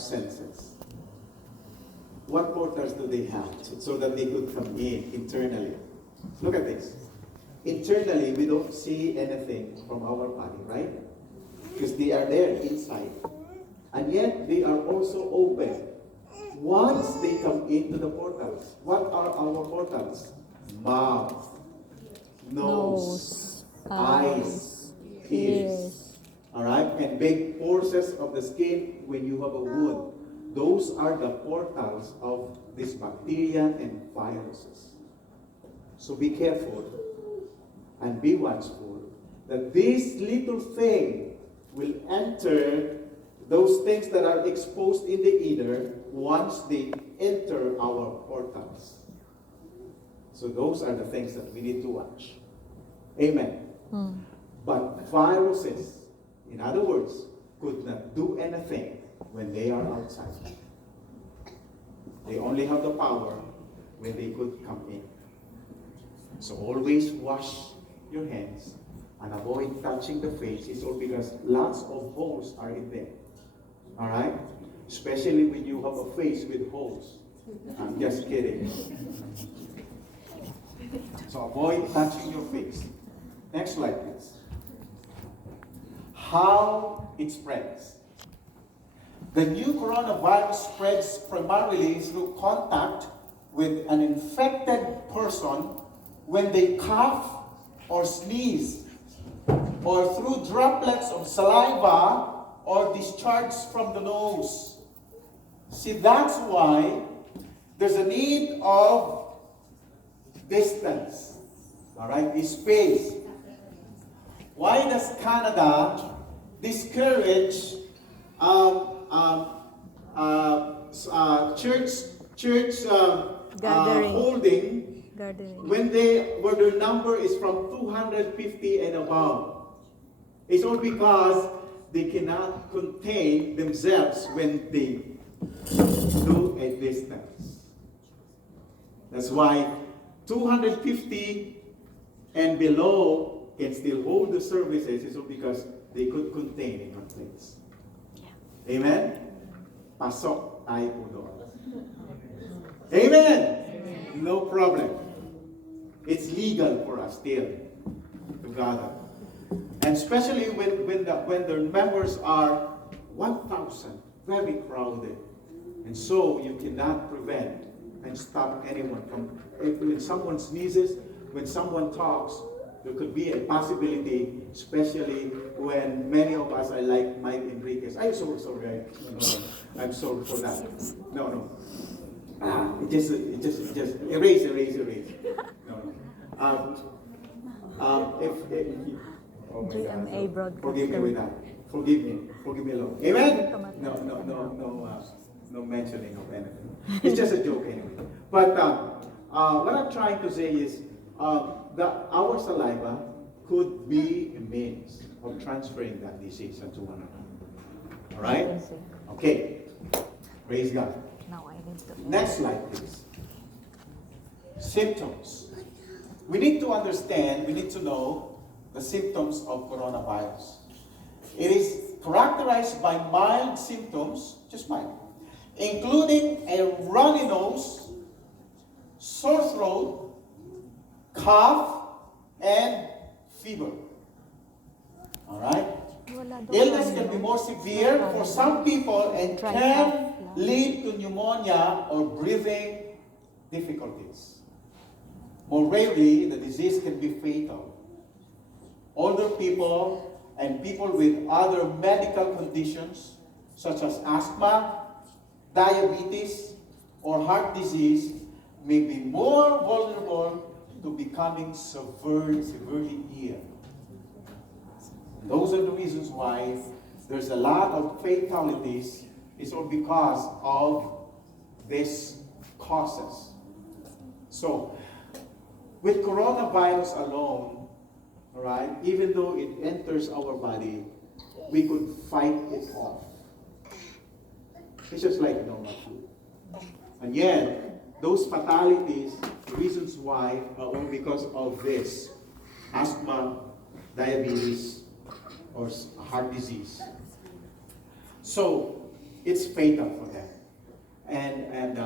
senses. What portals do they have so that they could come in internally? Look at this. Internally, we don't see anything from our body, right? Because they are there inside. And yet, they are also open. Once they come into the portals, what are our portals? Mouth, nose, eyes, ears. Alright? And big pores of the skin when you have a wound. Those are the portals of these bacteria and viruses. So be careful and be watchful that this little thing will enter those things that are exposed in the inner once they enter our portals. So those are the things that we need to watch. Amen. But viruses, in other words, could not do anything when they are outside. They only have the power when they could come in. So always wash your hands and avoid touching the face. It's all because lots of holes are in there. Alright? Especially when you have a face with holes. I'm just kidding. So avoid touching your face. Next slide, please. How it spreads. The new coronavirus spreads primarily through contact with an infected person when they cough or sneeze, or through droplets of saliva or discharge from the nose. See, that's why there's a need of distance, all right, space. Why does Canada discourage church holding when their number is from 250 and above? It's all because they cannot contain themselves when they do a distance. That's why 250 and below can still hold the services. It's all because they could contain in one place. Amen? Pasok tayo po doon. Amen? No problem. It's legal for us still to gather. And especially when the members are 1,000, very crowded. And so you cannot prevent and stop anyone from, when someone sneezes, when someone talks, there could be a possibility, especially when many of us are like Mike Enriquez. I'm so sorry. No, I'm sorry for that. No. Just erase. No. GMA broadcast. Forgive me with that. Forgive me, Lord. Amen? No mentioning of anything. It's just a joke anyway. But what I'm trying to say is our saliva could be a means of transferring that disease into one another. All right? Okay. Praise God. Next slide, please. Symptoms. We need to understand, we need to know the symptoms of coronavirus. It is characterized by mild symptoms, just mild, including a runny nose, sore throat, cough, and fever. All right? Illness can be more severe for some people and can lead to pneumonia or breathing difficulties. More rarely, the disease can be fatal. Older people and people with other medical conditions such as asthma, diabetes, or heart disease may be more vulnerable to becoming severely ill. Those are the reasons why there's a lot of fatalities. It's all because of these causes. So, with coronavirus alone, all right, even though it enters our body, we could fight it off. It's just like normal flu. And yet, those fatalities, the reasons why are all because of this: asthma, diabetes, or heart disease. So, it's fatal for them. And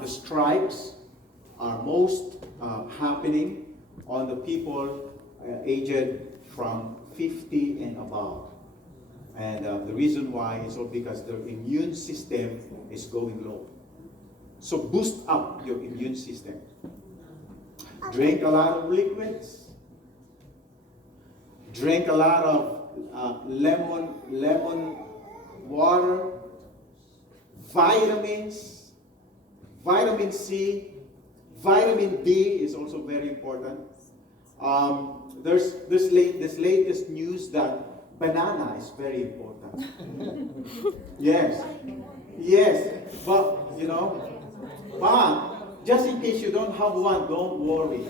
the strikes are most happening on the people aged from 50 and above. And the reason why is all because their immune system is going low. So boost up your immune system. Drink a lot of liquids. Drink a lot of lemon water, vitamins, vitamin C, vitamin D is also very important. There's this latest news that banana is very important. Yes, but but just in case you don't have one, don't worry.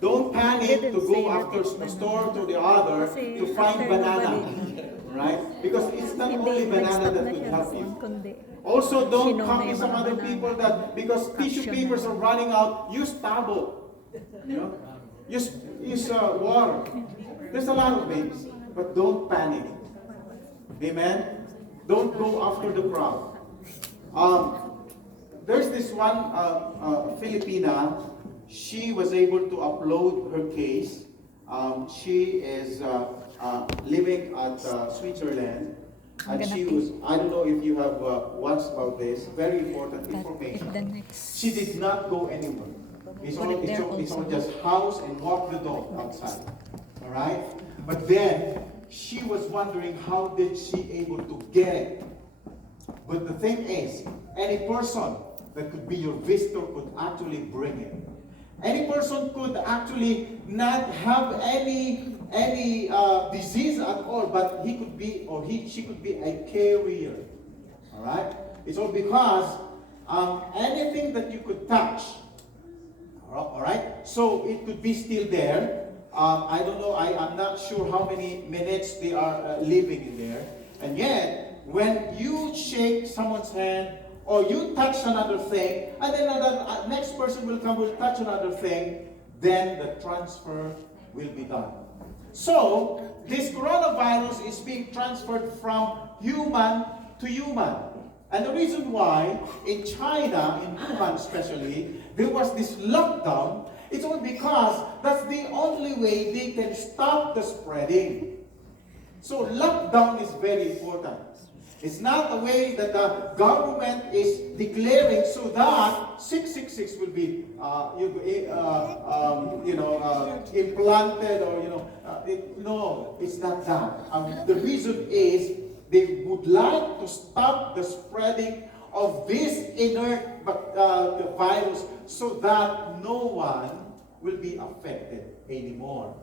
Don't panic to go after a store to the other to find banana, right? Because it's not only banana that could help you. Also, don't copy some other people that because tissue papers are running out, use tabo. Use water. There's a lot of things, but don't panic. Amen? Don't go after the crowd. There's this one Filipina. She was able to upload her case. She is living at Switzerland. And she was, I don't know if you have watched about this, very important information. She did not go anywhere. It's all just house and walk the dog outside. All right? But then, she was wondering how did she able to get it. But the thing is, any person that could be your visitor could actually bring it. Any person could actually not have any disease at all, but he could be or she could be a carrier. All right? It's all because anything that you could touch. All right? So it could be still there. I don't know. I'm not sure how many minutes they are living in there. And yet, when you shake someone's hand or you touch another thing, and then the next person will come, will touch another thing, then the transfer will be done. So, this coronavirus is being transferred from human to human. And the reason why, in China, in Wuhan especially, there was this lockdown, it's all because that's the only way they can stop the spreading. So, lockdown is very important. It's not a way that the government is declaring so that 666 will be, implanted or, no, it's not that. The reason is they would like to stop the spreading of this inert virus so that no one will be affected anymore.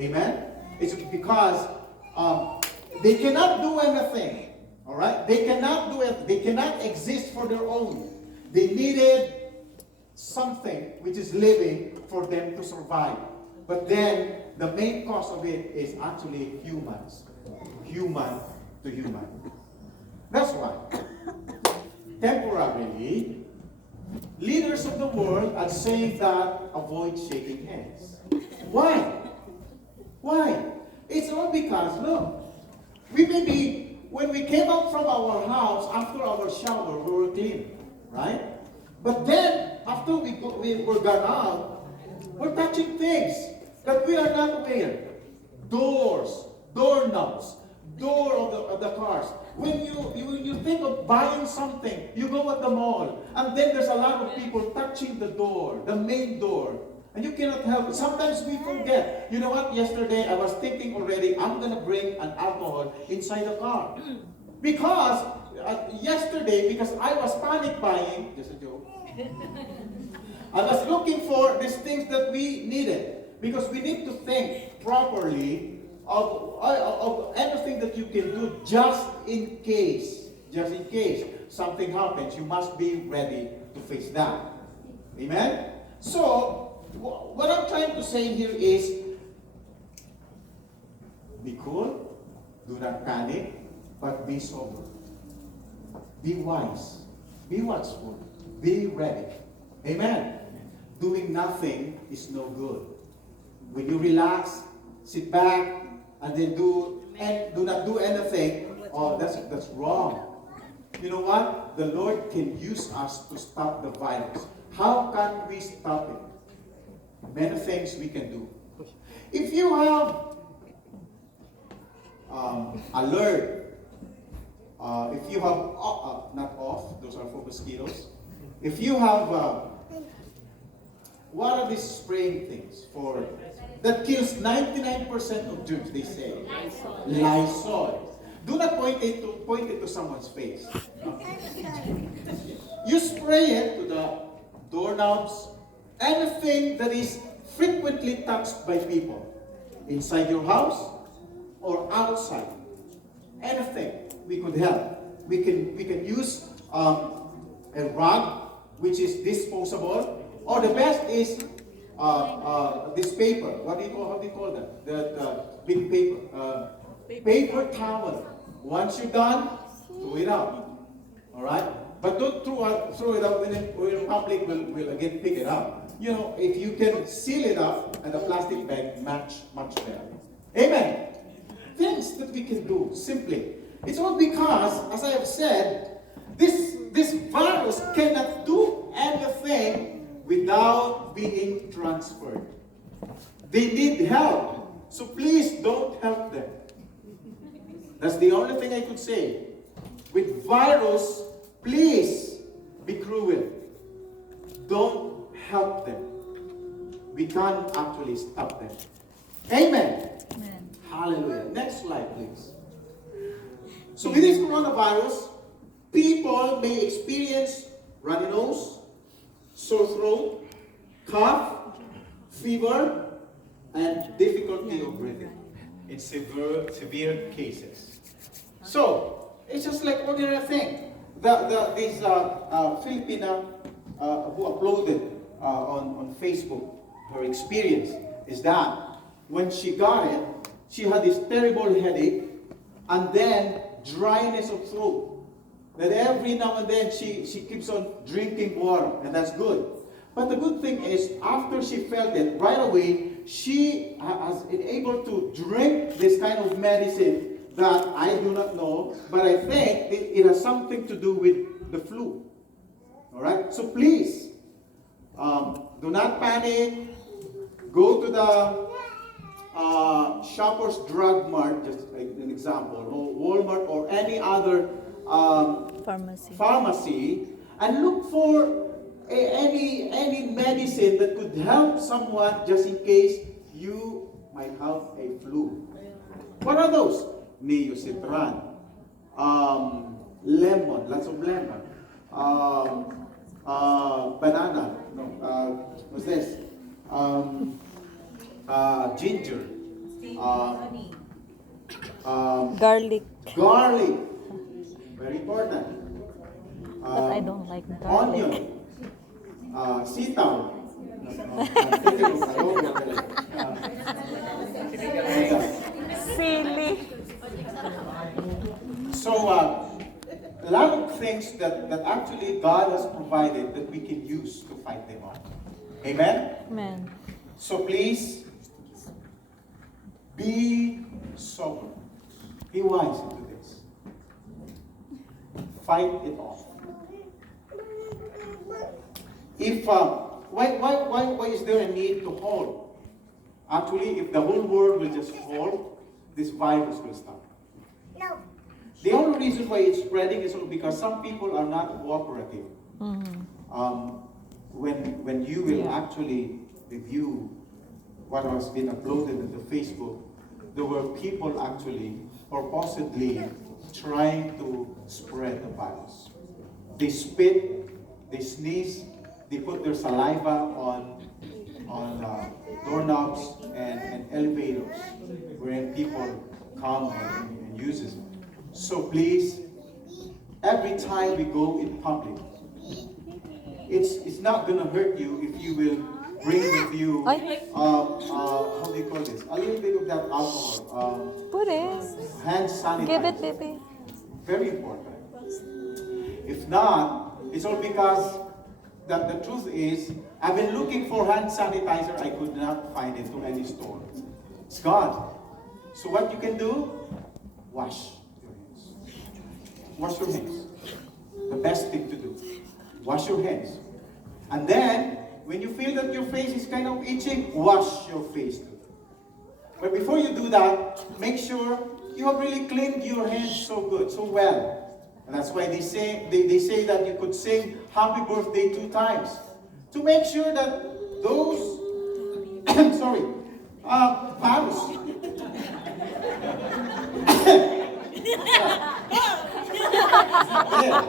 Amen? It's because they cannot do anything. All right? They cannot do it. They cannot exist for their own. They needed something which is living for them to survive. But then, the main cause of it is actually humans. Human to human. That's why, temporarily, leaders of the world are saying that avoid shaking hands. Why? Why? It's all because, look, we may be when we came out from our house after our shower, we were clean, right? But then, after we were gone out, we're touching things that we are not aware. Doors, doorknobs, door of the cars. When you think of buying something, you go at the mall, and then there's a lot of people touching the door, the main door. And you cannot help it. Sometimes we forget. You know what? Yesterday, I was thinking already, I'm going to bring an alcohol inside the car. Because, yesterday, because I was panic buying, just a joke, I was looking for these things that we needed. Because we need to think properly of anything that you can do just in case. Just in case something happens, you must be ready to face that. Amen? So, what I'm trying to say here is, be cool, do not panic, but be sober. Be wise, be watchful, be ready. Amen. Doing nothing is no good. When you relax, sit back, and then do not do anything, oh, that's wrong. You know what? The Lord can use us to stop the virus. How can we stop it? Many things we can do. If you have alert, if you have, not off, those are for mosquitoes. If you have, what are these spraying things for, that kills 99% of germs, they say? Lysol. Do not point it to someone's face. You spray it to the doorknobs, anything that is frequently touched by people, inside your house or outside. Anything we could help. We can use a rag which is disposable, or the best is this paper. How do you call that? The big paper. Paper towel. Once you're done, throw it out. All right? But don't throw it out, when public will again pick it up. You know, if you can seal it up and the plastic bag, much better. Amen. Things that we can do simply. It's all because, as I have said, this virus cannot do anything without being transferred. They need help. So please don't help them. That's the only thing I could say. With virus, please be cruel. Don't help them. We can't actually stop them. Amen. Amen. Hallelujah. Next slide, please. So with this coronavirus, people may experience runny nose, sore throat, cough, fever, and difficulty of breathing in severe cases. So it's just like ordinary thing. This Filipina who uploaded on Facebook her experience is that when she got it, she had this terrible headache and then dryness of throat. That every now and then she keeps on drinking water, and that's good. But the good thing is, after she felt it, right away, she has been able to drink this kind of medicine that I do not know, but I think it has something to do with the flu. All right? So please, do not panic. Go to the Shoppers Drug Mart, just like an example, or Walmart or any other pharmacy, and look for any medicine that could help someone just in case you might have a flu. What are those? Neocitran, lemon, lots of lemon, banana, what's this? Ginger, Garlic. garlic, very important. But I don't like garlic. Onion, sitaw. Silly. So, a lot of things that actually God has provided that we can use to fight them off. Amen? Amen. So please, be sober. Be wise into this. Fight it off. If why is there a need to hold? Actually, if the whole world will just hold, this virus will stop. No. The only reason why it's spreading is because some people are not cooperative. Mm-hmm. When you will actually review what has been uploaded into Facebook, there were people actually purposely trying to spread the virus. They spit, they sneeze, they put their saliva on doorknobs and elevators where people come and use it. So please, every time we go in public, it's not going to hurt you if you will bring with you, how do you call this? A little bit of that alcohol. Put it. Hand sanitizer. Give it, baby. Very important. If not, it's all because that the truth is, I've been looking for hand sanitizer. I could not find it to any store. It's gone. So what you can do? Wash your hands. Wash your hands. the best thing to do. Wash your hands. And then, when you feel that your face is kind of itchy, wash your face too. But before you do that, make sure you have really cleaned your hands so good, so well. And that's why they say that you could sing happy birthday 2 times. To make sure that those sorry, virus. Yeah.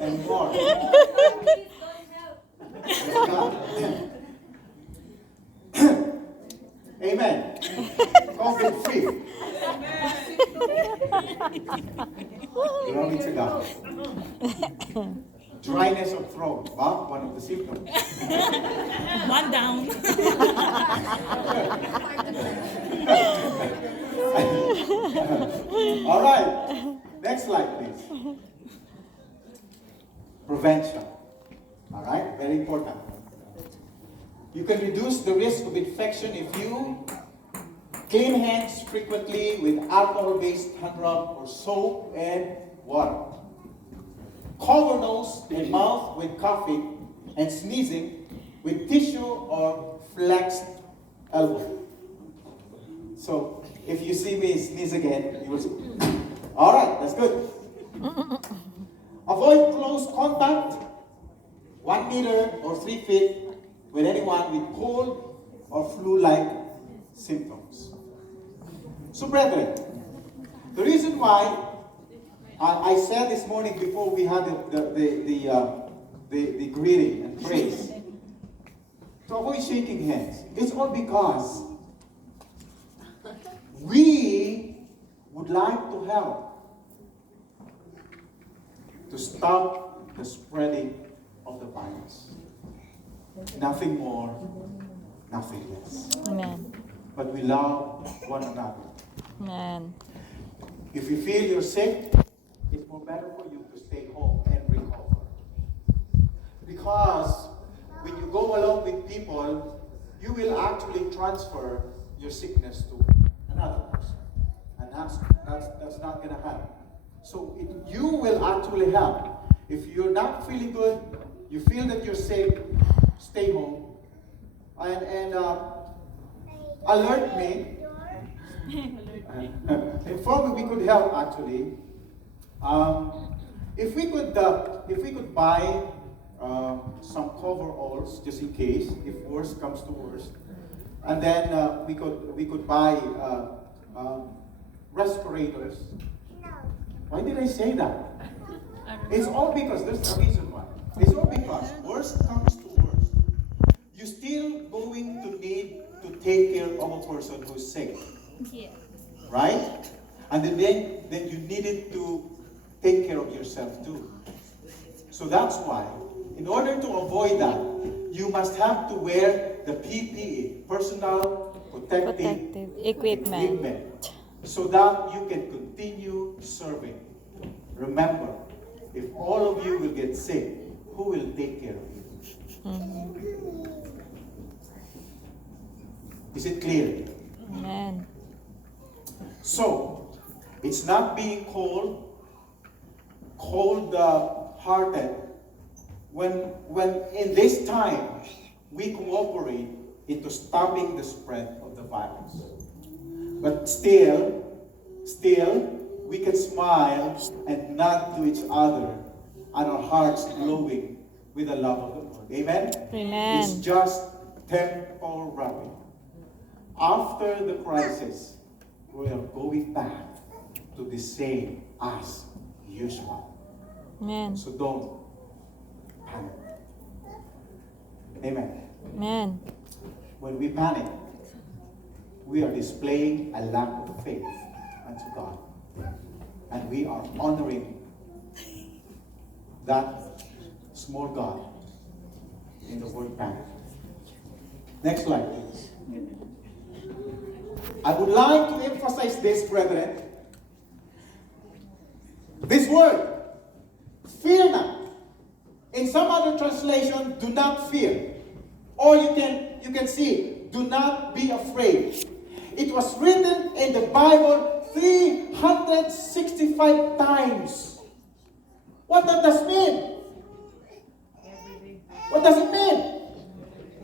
And more. Amen. COVID free. Glory to God. Dryness of throat, one of the symptoms. One down. All right. Next slide, please. Prevention. All right, very important. You can reduce the risk of infection if you clean hands frequently with alcohol-based hand rub or soap and water. Cover nose and mouth with coughing and sneezing with tissue or flexed elbow. So if you see me sneeze again, you will see. All right, that's good. Avoid close contact, 1 meter or 3 feet, with anyone with cold or flu-like symptoms. So, brethren, the reason why I said this morning before we had the greeting and praise to avoid shaking hands, it's all because we would like to help to stop the spreading of the virus. Nothing more, nothing less. Amen. But we love one another. Amen. If you feel you're sick, it's more better for you to stay home and recover. Because when you go along with people, you will actually transfer your sickness to another person. And that's not going to happen. So you will actually help. If you're not feeling good, you feel that you're sick, stay home. And alert me. Inform me, we could help actually. If we could buy some coveralls just in case, if worst comes to worst, and then we could buy respirators. Why did I say that? It's all because there's a reason why. It's all because worst comes to worst, you're still going to need to take care of a person who's sick. Yeah. Right? And then you needed to take care of yourself too. So that's why, in order to avoid that, you must have to wear the PPE, personal protective equipment, so that you can continue serving. Remember, if all of you will get sick, who will take care of you? Mm-hmm. Is it clear? Amen. So, it's not being cold-hearted when in this time we cooperate into stopping the spread of the virus. But still, we can smile and nod to each other, and our hearts glowing with the love of the Lord. Amen? Amen. It's just temporary. After the crisis, we are going back to the same as usual. Amen. So don't panic. Amen. Amen. When we panic, we are displaying a lack of faith unto God. And we are honoring that small God in the word panic. Next slide, please. I would like to emphasize this, brethren. This word, fear not. In some other translation, do not fear. Or you can see, do not be afraid. It was written in the Bible 365 times. does it mean?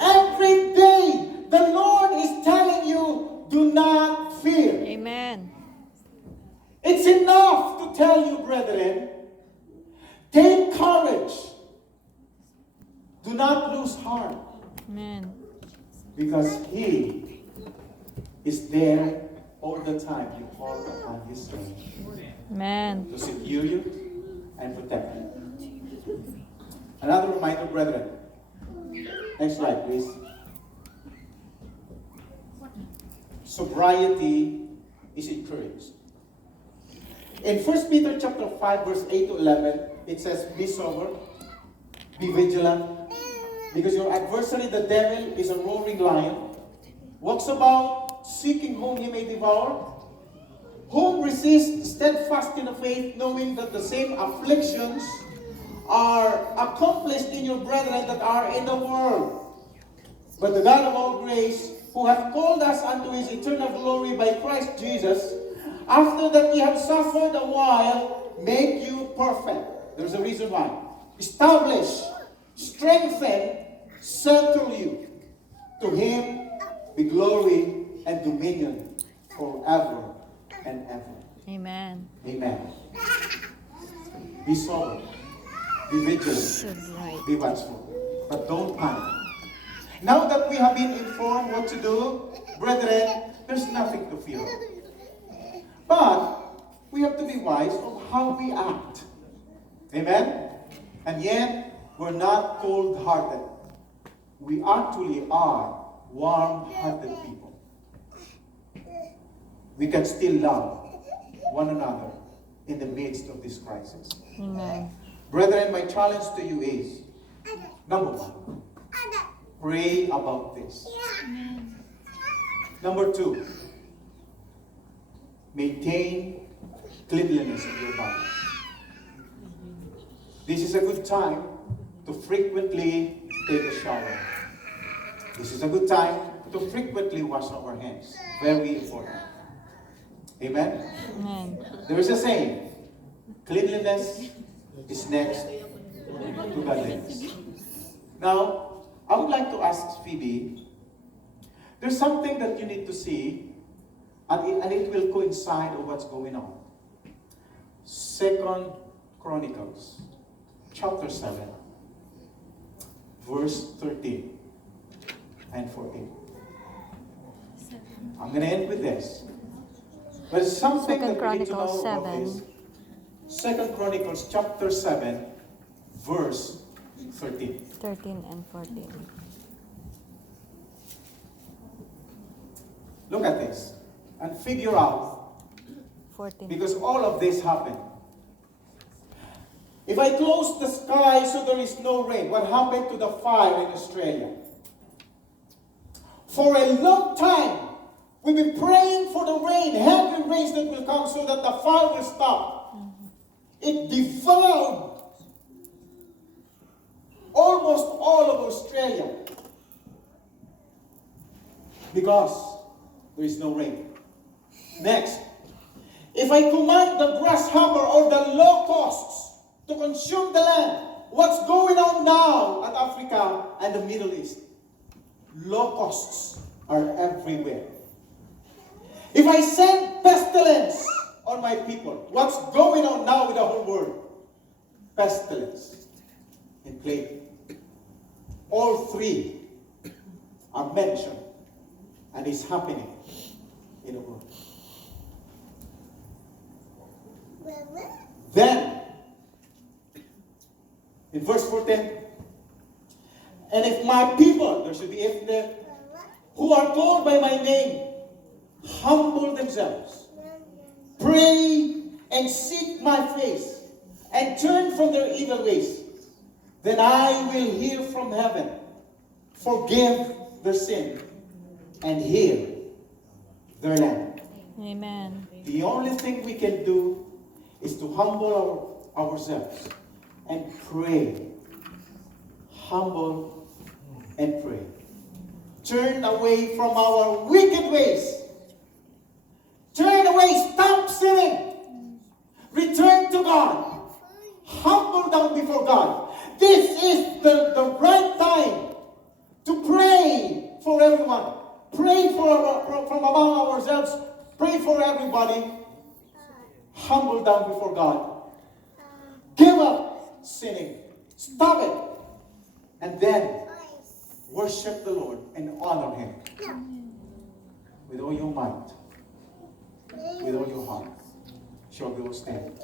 Every day, the Lord is telling you, do not fear. Amen. It's enough to tell you, brethren, take courage. Do not lose heart. Amen. Because He is there all the time. You call upon His name Amen. to secure you and protect you. Another reminder, brethren. Next slide, please. Sobriety is encouraged. In 1 Peter chapter 5, verse 8 to 11, it says, be sober, be vigilant, because your adversary, the devil, is a roaring lion, walks about seeking whom he may devour, whom resist steadfast in the faith, knowing that the same afflictions are accomplished in your brethren that are in the world. But the God of all grace, who hath called us unto his eternal glory by Christ Jesus, after that ye have suffered a while, make you perfect. There's a reason why. Establish, strengthen, settle you. To him be glory and dominion forever and ever. Amen. Amen. Be sober. Be vigilant. So bright. Be watchful. But don't panic. Now that we have been informed what to do, brethren, there's nothing to fear. But we have to be wise of how we act. Amen? And yet, we're not cold-hearted. We actually are warm-hearted people. We can still love one another in the midst of this crisis. Amen. Brethren, my challenge to you is, number one, pray about this. Number two, maintain cleanliness of your bodies. This is a good time to frequently take a shower. This is a good time to frequently wash our hands. Very important. Amen? Amen. There is a saying, cleanliness is next to godliness. Now, I would like to ask Phoebe, there's something that you need to see, and it will coincide with what's going on. 2 Chronicles, chapter 7, verse 13 and 14. I'm going to end with this. But something that we need to know about this. 2 Chronicles, chapter 7, verse 13. 13 and 14. Look at this and figure out, 14. because all of this happened. If I close the sky so there is no rain, what happened to the fire in Australia? For a long time, we've been praying for the rain, heavy rains that will come so that the fire will stop. It devoured almost all of Australia because there is no rain. Next, if I command the grasshopper or the locusts to consume the land, what's going on now at Africa and the Middle East? Locusts are everywhere. If I send pestilence on my people, what's going on now with the whole world? Pestilence and plague. All three are mentioned and is happening in the world. Then, in verse 14, and if my people, there should be if there, who are called by my name, humble themselves, pray and seek my face, and turn from their evil ways, then I will hear from heaven, forgive their sin, and heal their land. Amen. The only thing we can do is to humble ourselves and pray. Humble and pray. Turn away from our wicked ways. Turn away, stop sinning. Return to God. Humble down before God. This is the right time Pray from among ourselves. Pray for everybody. Humble down before God. Give up sinning. Stop it. And then worship the Lord and honor Him. With all your might. With all your heart. Shall we all stand?